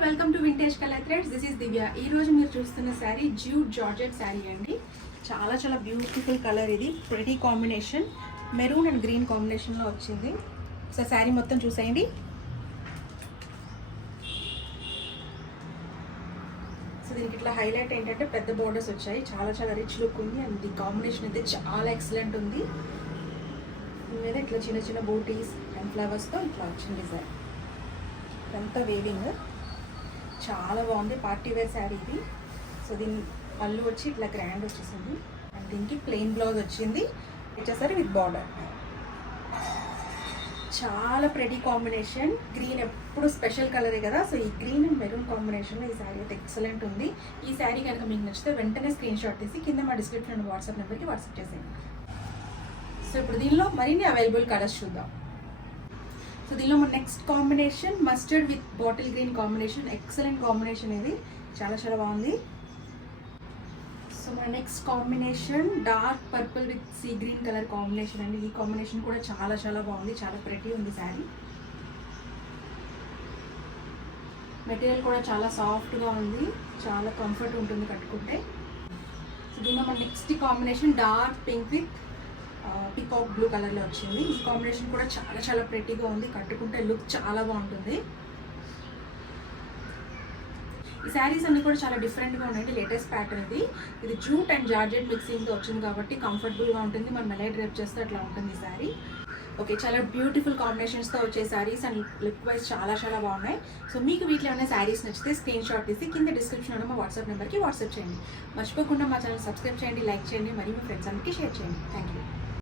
All welcome to vintage colour threads. This is Divya. ఈ రోజు మీరు చూస్తున్న శారీ జ్యూట్ జార్జెట్ శారీ అండి. చాలా చాలా బ్యూటిఫుల్ కలర్. ఇది pretty combination, maroon and green కాంబినేషన్లో వచ్చింది. సో శారీ మొత్తం చూసేయండి. సో దీనికి ఇట్లా హైలైట్ ఏంటంటే పెద్ద బోర్డర్స్ వచ్చాయి. చాలా చాలా రిచ్ లుక్ ఉంది అండ్ ది కాంబినేషన్ అయితే చాలా ఎక్సలెంట్ ఉంది. మీద ఇట్లా చిన్న చిన్న బూటీస్ అండ్ ఫ్లవర్స్తో ఇట్లా వచ్చింది డిజైన్. ఇదంతా వేవింగ్ చాలా బాగుంది. పార్టీ వేర్ శారీ ఇది. సో దీని పళ్ళు వచ్చి ఇట్లా గ్రాండ్ వచ్చేసింది అండ్ దీనికి ప్లెయిన్ బ్లౌజ్ వచ్చింది వచ్చేసరి విత్ బార్డర్. చాలా ప్రెటీ కాంబినేషన్. గ్రీన్ ఎప్పుడు స్పెషల్ కలరే కదా. సో ఈ గ్రీన్ అండ్ మెరూన్ కాంబినేషన్లో ఈ శారీ అయితే ఎక్సలెంట్ ఉంది. ఈ శారీ కనుక మీకు నచ్చితే వెంటనే స్క్రీన్ షాట్ తీసి కింద మా డిస్క్రిప్షన్ వాట్సాప్ నెంబర్కి వాట్సాప్ చేసేయండి. సో ఇప్పుడు దీనిలో మరిన్ని అవైలబుల్ కలర్స్ చూద్దాం. సో దీనిలో మన next combination mustard with bottle green combination. Excellent combination ఇది, చాలా చాలా బాగుంది. సో మన next combination dark purple with sea green colour combination అండి. ఈ కాంబినేషన్ కూడా చాలా చాలా బాగుంది. చాలా ప్రెటీ ఉంది శారీ. మెటీరియల్ కూడా చాలా సాఫ్ట్గా ఉంది, చాలా కంఫర్ట్ ఉంటుంది కట్టుకుంటే. సో దీనిలో మన next combination dark pink with peacock blue కలర్లో వచ్చింది. ఈ కాంబినేషన్ కూడా చాలా చాలా ప్రెట్టీగా ఉంది, కట్టుకుంటే లుక్ చాలా బాగుంటుంది. ఈ శారీస్ అన్ని కూడా చాలా డిఫరెంట్గా ఉన్నాయండి. లేటెస్ట్ ప్యాటర్న్ ఇది జూట్ అండ్ జార్జెట్ మిక్సింగ్తో వచ్చింది కాబట్టి కంఫర్టబుల్గా ఉంటుంది. మనం ఎలా డ్రైప్ చేస్తే అట్లా ఉంటుంది ఈ శారీ. ఓకే, చాలా బ్యూటిఫుల్ కాంబినేషన్స్తో వచ్చే శారీస్ అండ్ లుక్ వైజ్ చాలా చాలా బాగున్నాయి. సో మీకు వీటిలో ఏమైనా శారీస్ నచ్చితే స్క్రీన్ షాట్ తీసి కింద డిస్క్రిప్షన్లో మా వాట్సాప్ నెంబర్కి వాట్సాప్ చేయండి. మర్చిపోకుండా మా ఛానల్ సబ్స్క్రైబ్ చేయండి, లైక్ చేయండి, మరియు మీ ఫ్రెండ్స్ అందరికీ షేర్ చేయండి. Thank you.